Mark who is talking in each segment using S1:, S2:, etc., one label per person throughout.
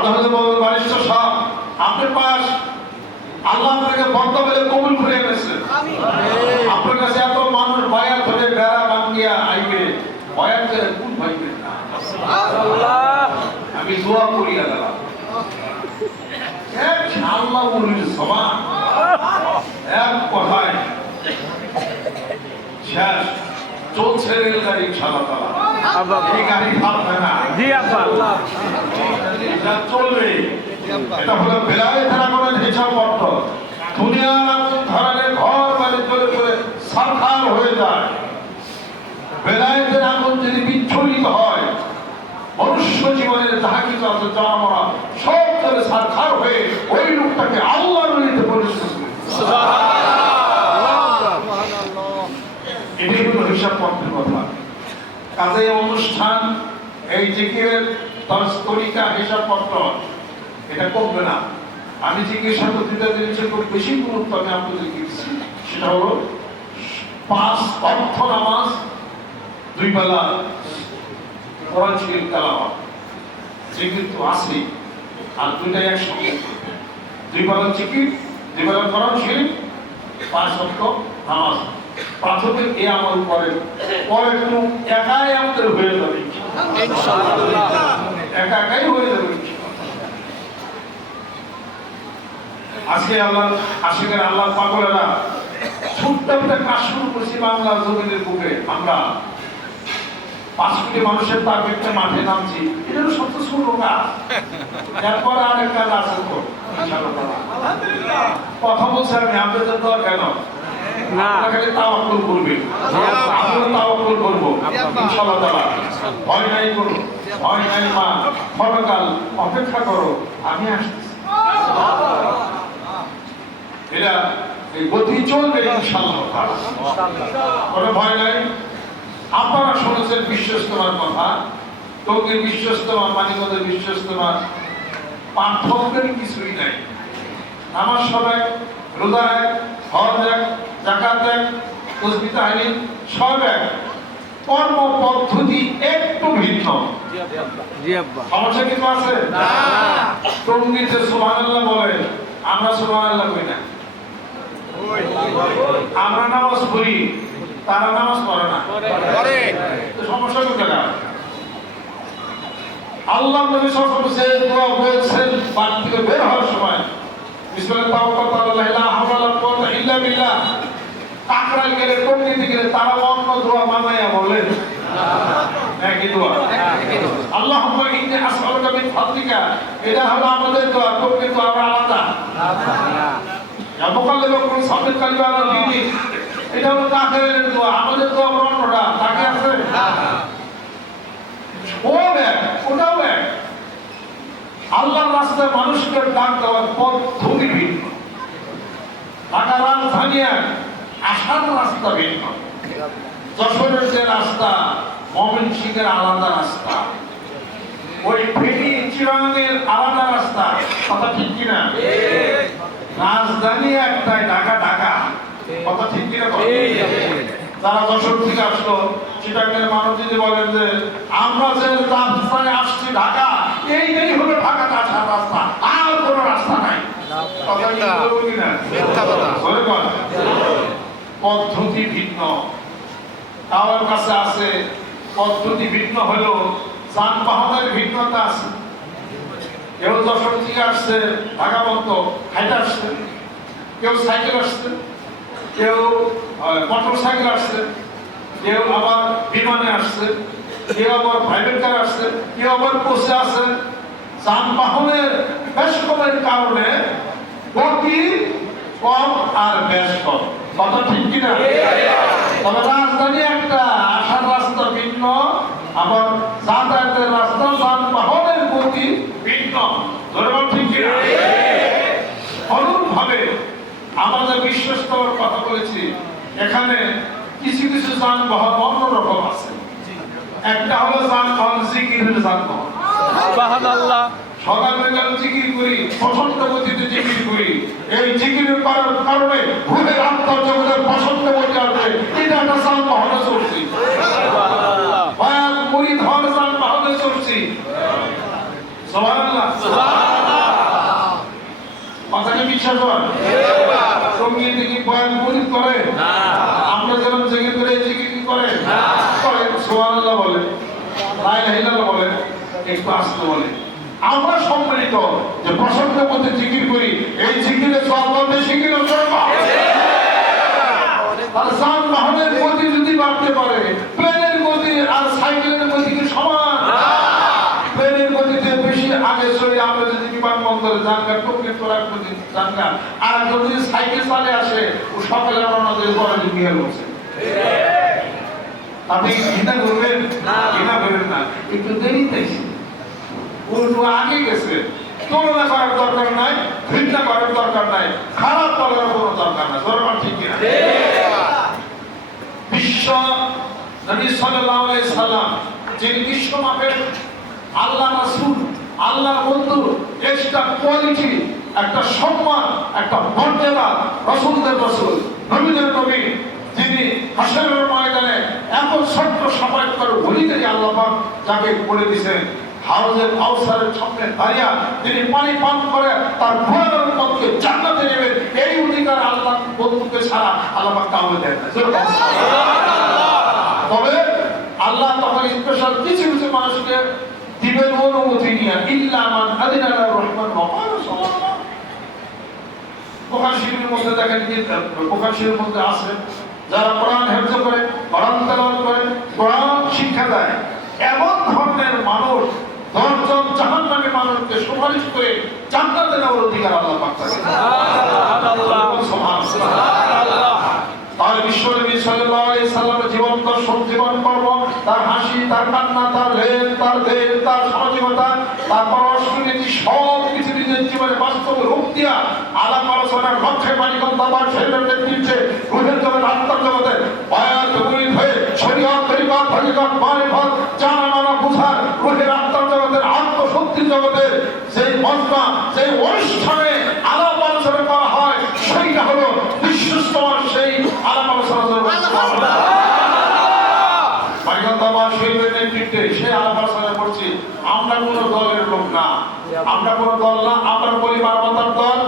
S1: আদালতে বলবেন সাহেব আপনি পাস আল্লাহ আপনাকে বন্ধ বলে কবুল করে এনেছে। আপনার কাছে এত মানুষ বয়াত হলে বেড়া ভাঙ্গিয়া আইবে। বয়াত করে কোন ভাইবেন না? আমি দোয়া করি আল্লাহ। এক আল্লাহ বলির সমান। এক কথায় শেষ। চলছে রেলগাড়ি ইনশাআল্লাহ এই গাড়ি থামবে না।
S2: জি আব্বা।
S1: এটা চলবে। এটা হলো আগুনের হিসাব দুনিয়ার ধরালে ঘর বাড়ি চলে চলে সারখার হয়ে যায়। বেলায়েতের আগুন যদি বিচ্ছুরিত হয় মনুষ্য জীবনের যাহা কিছু আছে যারা মরা সব চলে সারখার হয়ে ওই লোকটাকে আল্লাহর নদীতে পরিণত করে এটাই হলো হিসাব পত্রের কথা। কাজে অনুষ্ঠান, এই জিকিরের তার তরিকা হিসাব পত্র এটা কমবে না। আমি জিজ্ঞাসা করতে জিনিসের খুব বেশি গুরুত্ব আমি আপনাদেরকে দিচ্ছি। সেটা হলো, পাঁচ অর্থ নামাজ, দুই বেলা কোরআন শরীফ তেলাওয়াত। জিকির তো আছেই, আর দুইটাই একসঙ্গে। দুই বেলা জিকির, দুই বেলা কোরআন শরীফ, পাঁচ অর্থ নামাজ। প্রাথমিক এই আমল করেন পরে একটু একাই আমাদের হয়ে যাবে। একা হয়ে যাবে। আজকে আল্লাহ আশিকের আল্লাহ পাগলেরা ছোট্ট একটা কাজ শুরু করছি বাংলা জমিনের বুকে। আমরা পাঁচ কোটি মানুষের একটা মাঠে নামছি। এটা হলো সবচেয়ে ছোট কাজ। এরপর আর একটা কাজ আছে তো কথা বলছি আমি আপনাদের তো আর কেন
S2: না।
S1: আপনাকে তাওয়াক্কুল করবে। আমরা তাওয়াক্কুল করব। ইনশাআল্লাহ তাআলা। ভয় নাই করো ভয় নাই মা। ক্ষণকাল অপেক্ষা করো আমি আসতেছি এটা এই গতি চলবে ইনশাআল্লাহ কোনো ভয় নাই। আপনারা শুনেছেন বিশ্বস্তমার কথা। টঙ্গীর বিশ্বস্তমা মানিকদের বিশ্বস্তমা। পার্থক্যের কিছুই নাই। আমার সবাই রোজা এক হজ এক জাকাত তসবি তাহলিল সব এক কর্ম পদ্ধতি একটু ভিন্ন। সমস্যা কিছু আছে? টঙ্গিতে সুবহানাল্লাহ বলে আমরা সুবহানাল্লাহ কই না। আমরা নামাজ পড়ি তারা নামাজ পড়ে না। তো সমস্যা কোথায়? আল্লাহ নবী সাল্লাল্লাহু আলাইহি ওয়াসাল্লাম দোয়া বলছেন বাড়ি থেকে বের হওয়ার সময়। বিসমিল্লাহ তাওয়াক্কালতু আলাল্লাহ লা হাওলা ওয়ালা ইল্লা বিল্লাহ। কাকরাই গেলে টঙ্গিতে গেলে তারা অন্য দোয়া মানায়া বলেন। দোয়া? আল্লাহুম্মা ইন্নী আসআলুকা মিন ফাদলিকা। এটা হলো আমাদের দোয়া টঙ্গি তো আমরা আলাদা। ইয়া মুকাল্লিবাল কুল সাবিত কালিমা আলা দীনি এটা হলো কাফেরের দোয়া আমাদের দোয়া অন্যটা। তাকে আছে? ও এক ওটাও এক। আল্লাহর রাস্তায় মানুষকে ডাক দেওয়ার পদ্ধতি ভিন্ন। ঢাকা রাজধানী আসার রাস্তা ভিন্ন যশোরের যে রাস্তা মমিন সিংহের আলাদা রাস্তা। ওই ফেনী চিরাঙের আলাদা রাস্তা কথা ঠিক কিনা? রাজধানী একটাই ঢাকা ঢাকা। কথা ঠিক কিনা? যারা যশোর থেকে আসলো চিটাঙ্গের মানুষ যদি বলেন যে আমরা যে রাস্তায় আসছি ঢাকা এইটাই হলো ঢাকাতে আসার রাস্তা। আর কোনো রাস্তা নাই। কথা? বলে বল। পদ্ধতি ভিন্ন কারোর কাছে আছে পদ্ধতি ভিন্ন হলেও যানবাহনের ভিন্নতা আছে। কেউ যশোর থেকে আসছে বন্ধ হাইটে আসছে, কেউ সাইকেল আসছে, কেউ মোটর সাইকেল আসছে, কেউ আবার বিমানে আসছে, কেউ আবার প্রাইভেট কার আসছে, কেউ আবার বসে আছে। যানবাহনের বেশ কমের কারণে গতি কম আর বেশ কম কথা ঠিক কিনা? তবে রাজধানী একটা, আসার রাস্তা ভিন্ন, আবার যাতায়াতের রাস্তা যানবাহনের গতি ভিন্ন। ধরে বল ঠিক কিনা? অনুরূপভাবে আমাদের বিশ্বস্তর কথা বলেছি। এখানে কিছু কিছু যানবাহন অন্যরকম আছে। একটা হলো যানবাহন জিকিরের যানবাহন।
S2: সুবহানাল্লাহ
S1: সকাল বিকাল জিকির করি প্রচণ্ড গতিতে জিকির করি, এই জিকিরের করার কারণে ভুলে আত্মজগতের প্রচণ্ড গতি আসবে। এটা একটা যানবাহনে চলছি। ভয়াল মুড়ি ধর বিশ্বাস হয় সঙ্গীতে কি বয়ান মুরিদ করে, আমরা যেরকম জিকির করে জিকির করে? করে লা বলে একটু আসতে বলে আমরা সম্মিলিত যে প্রসঙ্গের মধ্যে জিকির করি এই বেশি কিনা সর্ব আর যানবাহনের গতি যদি বাড়তে পারে প্লেনের গতি আর সাইকেলের গতি কি সমান? প্লেনের গতিতে বেশি আগে চলে আমরা যদি বিমানবন্দরে আর যদি সাইকেল চালে আসে ও সকালে রওনা দিয়ে পরে বিয়ে হচ্ছে আপনি ঘৃণা করবেন? ঘৃণা করবেন না। একটু দেরি একটু আগে গেছে। তুলনা করার দরকার নাই ঘৃণা করার দরকার নাই, খারাপ বলার কোনো দরকার নাই। দরকার ঠিক কিনা? বিশ্ব নবী সাল্লাল্লাহু আলাইহি সাল্লাম যিনি বিশ্ব মাপের আল্লাহ রাসূল, আল্লাহর বন্ধু একটা কোয়ালিটি একটা সম্মান, একটা মর্যাদা, রাসূলদের রাসূল, নবীদের নবী, যিনি হাসরের ময়দানে এত ছোট্ট সাফায়াত করে বলিতে আল্লাহ যাকে বলে দিয়েছেন হাউজের কাউসারের সামনে দাঁড়িয়ে তিনি পানি পান করে তার ভয়ানক মতকে জান্নাতে নেবেন এই অধিকার আল্লাহ বন্ধুকে ছাড়া আল্লাহ কাউকে দেন। তবে আল্লাহ তখন স্পেশাল কিছু কিছু মানুষকে দিবেন অনুমতি নিয়ে, ইল্লা মান আদিনা রহমান সাল্লাল্লাহ বোখার মধ্যে দেখেন কি? বোখার মধ্যে আছে, যারা কোরআন হেফজ করে, কোরআন তেলাওয়াত করে, কোরআন শিক্ষা দেয়। এমন ধরনের মানুষ দশজন জাহান্নামী মানুষকে সুপারিশ করে জান্নাতে নেওয়ার অধিকার আল্লাহ পাক। তাহলে বিশ্বনবী সাল্লাল্লাহু আলাইহি সাল্লামের জীবন দর্শন জীবন কর্ম তার হাসি তার কান্না তার লেন তার দেহ তার সামাজিকতা তার পরস্পরীতি সব কিছু নিজের জীবনে বাস্তব রূপ দিয়া আলাপ আলোচনার লক্ষ্যে মানিকন্দা বা শরীরের নেতৃত্বে রুহের জগৎ আত্মার জগতে বয়াত হয়ে শরীয়ত তরিকত ফরিকত মারিফত জানা মানা বুঝার রুহের আত্মার জগতের আত্মশক্তির জগতের সেই মজমা সেই অনুষ্ঠানে আলাপ আলোচনা করা হয় সেইটা হলো বিশ্বস্তমার সেই আলাপ আলোচনা নেতৃত্বে সে আলাপ আলোচনা করছি আমরা কোন দলের লোক না। আমরা কোন দল না আমরা বলি মানবতার দল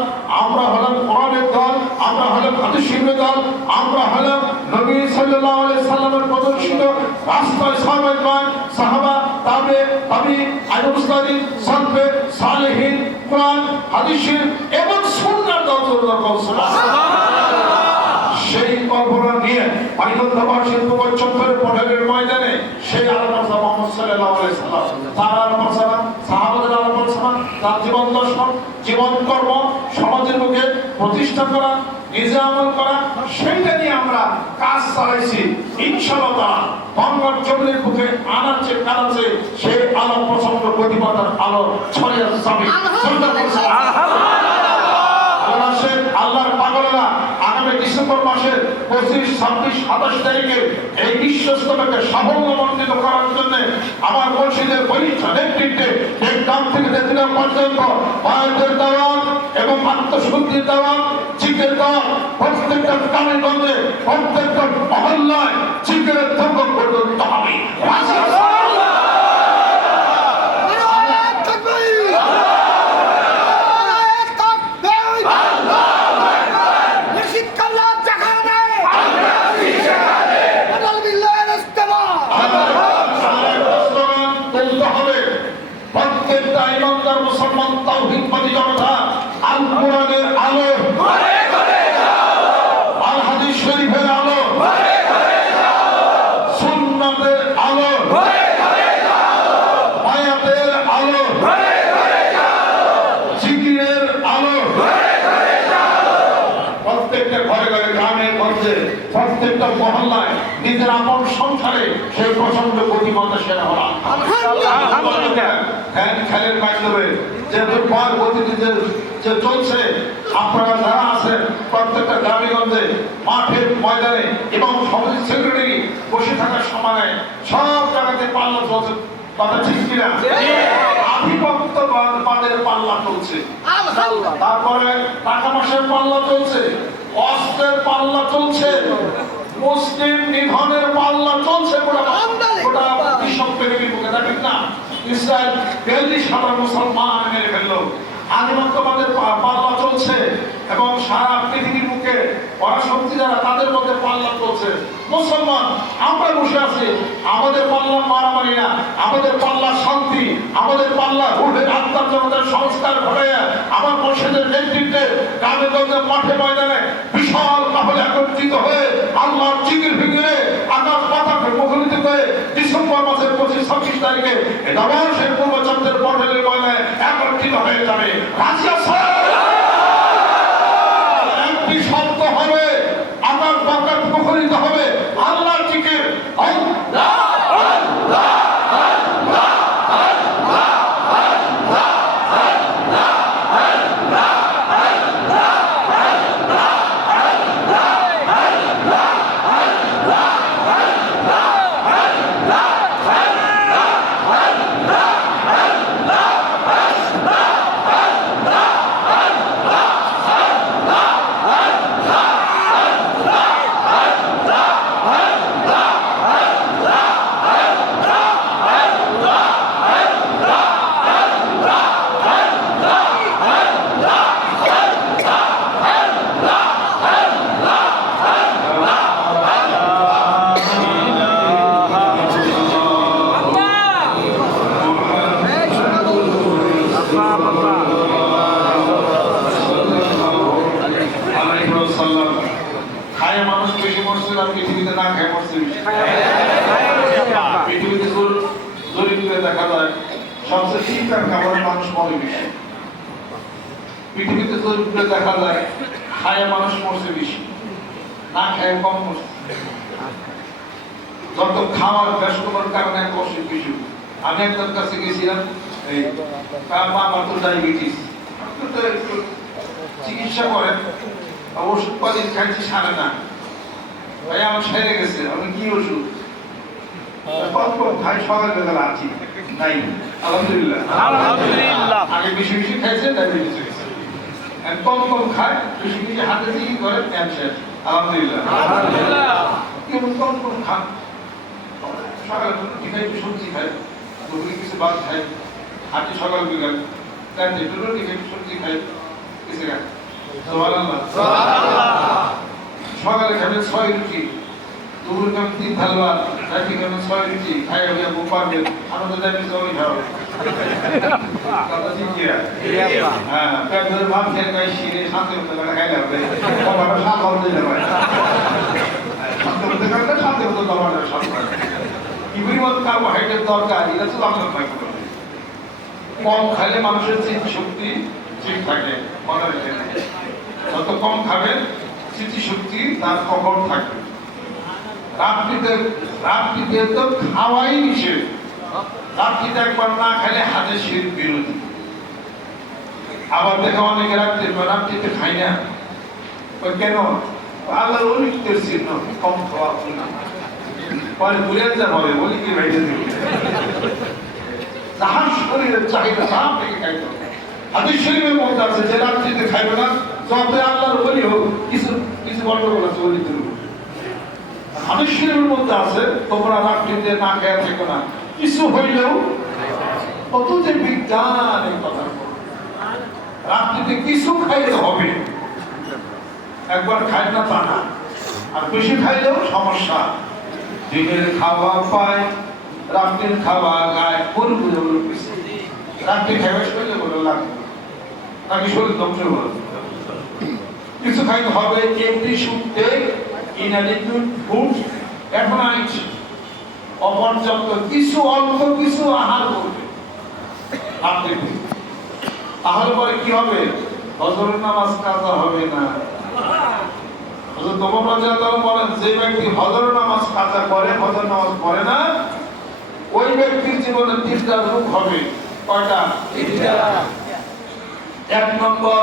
S1: আমরা হলাম কোরআনের দল আমরা হলাম হাদিসের দল আমরা হলাম নবী সাল্লাল্লাহু আলাইহি সাল্লামের প্রদর্শিত রাস্তায় সাহাবায়ে সাহাবা তাবে তাবি আইনুস্তাদি সালেহিন কোরআন, হাদিসের এবং সুন্নাহর দল দল সেই কল্পনা নিয়ে পানিকন্দাবাসীর প্রবচনের পটেলের ময়দানে সেই আলোচনা মোহাম্মদ সাল্লাল্লাহু আলাইহি সাল্লাম, তার আলোচনা সাহাবাদের আলোচনা তার জীবন দর্শন, জীবন কর্ম, সমাজের মুখে প্রতিষ্ঠা করা, নিজে আমল করা, সেইটা নিয়ে আমরা কাজ চালাইছি। জমির মুখে কাজ আছে সেই আলো প্রচণ্ড প্রতিবাদের আলো ছড়িয়ে যাবে। আল্লাহর পাগলেরা আগামী ডিসেম্বর মাসের পঁচিশ ছাব্বিশ সাতাশ তারিখে এই বিশ্বস্ততাকে সাফল্যমণ্ডিত করার জন্য আমার মসজিদের বৈঠা নেতৃত্বে এই থেকে তেতুলিয়া পর্যন্ত বায়তের দাওয়াত এবং আত্মশুদ্ধির দাওয়াত চিকের দাওয়াত প্রত্যেকটা গ্রামেগঞ্জে প্রত্যেকটা মহল্লায় চিকের ধর্ম পর্যন্ত হবে
S3: নারায়ণ তাকবীর নারায়ণ তাকবীর মুর্শিদ কাল্লা জাহানে আনাল বিল্লাহ ইস্তেমা
S1: তুলতে হবে প্রত্যেকটা ইমানদার মুসলমান তাওহীদবাদী জনতা আল কোরআনের আলো আল হাদিস শরীফের আলো সুন্নাতের আলো আয়াতের আলো জিকিরের আলো প্রত্যেকটা ঘরে ঘরে গ্রামে গঞ্জে প্রত্যেকটা মহল্লায় নিজের আপন সংসারে সেই প্রচণ্ড গতিমতা সেরা হওয়া খেলের মাধ্যমে যে দুর্বার গতিতে যে চলছে আপনারা যারা আছেন প্রত্যেকটা গ্রামে গঞ্জে মাঠের ময়দানে এবং সমাজ সেক্রেটারি বসে থাকার সময় সব জায়গাতে পাল্লা চলছে। কথা ঠিক কিনা? আধিপত্য বাদের পাল্লা চলছে। তারপরে টাকা পয়সার পাল্লা চলছে অস্ত্রের পাল্লা চলছে। মুসলিম নিধনের পাল্লা চলছে গোটা গোটা বিশ্ব পৃথিবীর বুকে দেখেন না? ইসরায়েল বিয়াল্লিশ হাজার মুসলমান মেরে ফেলল। আধিপত্যবাদের পাল্লা চলছে এবং সারা পৃথিবীর বুকে পরাশক্তি যারা তাদের মধ্যে পাল্লা চলছে। মুসলমান আমরা বসে আছি। আমাদের পাল্লা মারামারি না। আমাদের পাল্লা শান্তি। আমাদের পাল্লা রুহের আত্মার জগতের সংস্কার ঘটে আমার মসজিদের নেতৃত্বে গ্রামে মাঠে ময়দানে বিশাল তাহলে একত্রিত হয়ে আল্লাহর জিকির ভেঙে আকাশ পাতাকে মুখরিত করে ডিসেম্বর মাসের পঁচিশ, ছাব্বিশ তারিখে সেই পূর্বচন্দ্রের পটেলের ময়দানে একত্রিত হয়ে যাবে। রাজিয়া একটি শব্দ হবে আকাশ বাতাস মুখরিত হবে আল্লাহর জিকির আল্লাহ আলাইহিসসালাম খায় মানুষ বেশি মরছে আর পৃথিবীতে না খায় মরছে বেশি পৃথিবীতে জোর- জরিপ করে দেখা যায় সবচেয়ে চিন্তার খাবারে মানুষ মরে বেশি পৃথিবীতে তো করে দেখা যায় খায় মানুষ মরছে বেশি না খায় কম মরছে। যত খাওয়ার ব্যস্ততার কারণে এত অসুখ আমি একজন কাছে গেছিলাম এই তার মা আমার তো ডায়াবেটিস তো একটু চিকিৎসা করেন ওষুধ পাতি খাইছি সারে না। ভাই আমার সেরে গেছে আমি কি ওষুধ? খাই সকালবেলা আছি। নাই আলহামদুলিল্লাহ।
S2: আলহামদুলিল্লাহ।
S1: আগে বেশি বেশি খাইছে ডায়াবেটিস হয়েছে কম কম খায় বেশি বেশি হাতে দিয়ে করে ক্যান্সার আলহামদুলিল্লাহ। কম কম খান। সকালে রুটি একটু সবজি দুপুরে কিছু খাই। হাঁটি সকাল বিকাল। একটু সবজি খাই। কিছু সুবহানাল্লাহ। সকালে খাবেন ছয় রুটি। দুপুর খাবেন তিন থাল ভাত। রাত্রি খাবেন ছয় রুটি। খাই হবে পারবেন আমাদের দাবি তো ওই কার্বোহাইড্রেট দরকার এটা তো আমরা পাই কম খাইলে মানুষের শক্তি ঠিক থাকে মনে যত কম খাবেন স্মৃতি শক্তি তার কখন থাকবে রাত্রিতে রাত্রিতে তো খাওয়াই নিষেধ রাত্রিতে একবার না খাইলে হাতে শীত বিরোধী। আবার দেখো অনেকে রাত্রি রাত্রিতে খাই না। কেন? আল্লাহ অলিকের চিহ্ন কম খাওয়া না? পরে ঘুরে যেতে হবে, বলি কি দিবে? যাহার শরীরের চাহিদা তার থেকে খাইতে হবে। হাদিস মধ্যে আছে, যে রাত্রিতে খাইবে না যত আল্লাহর বলি হোক, কিছু কিছু গন্ডগোল আছে বলি হাদিস শরীফের মধ্যে আছে, তোমরা রাত্রিতে না খেয়ে থেকো না। কিছু হইলেও কত যে বিজ্ঞান এই কথা। রাত্রিতে কিছু খাইতে হবে। একবার খাই না তা না। আর বেশি খাইলেও সমস্যা। দিনের খাওয়া পায়, রাত্রির খাওয়া গায়ে গরু বুঝে বলে রাত্রি খাইবে শরীরে বলে লাগবে। নাকি শরীর ধ্বংস করে কিছু খাইতে হবে, এমনি শুনতে ইনালিকুইড ফুড এখন আইছে। অপর্যাপ্ত কিছু অল্প, কিছু আহার করবে। তাহলে পরে কি হবে? হজরের নামাজ কাজা হবে না। বলেন, যে ব্যক্তি হজর নামাজ কাজা করে হজর নামাজ পড়ে না, ওই ব্যক্তির জীবনে তিনটা রোগ হবে। কয়টা? এক নম্বর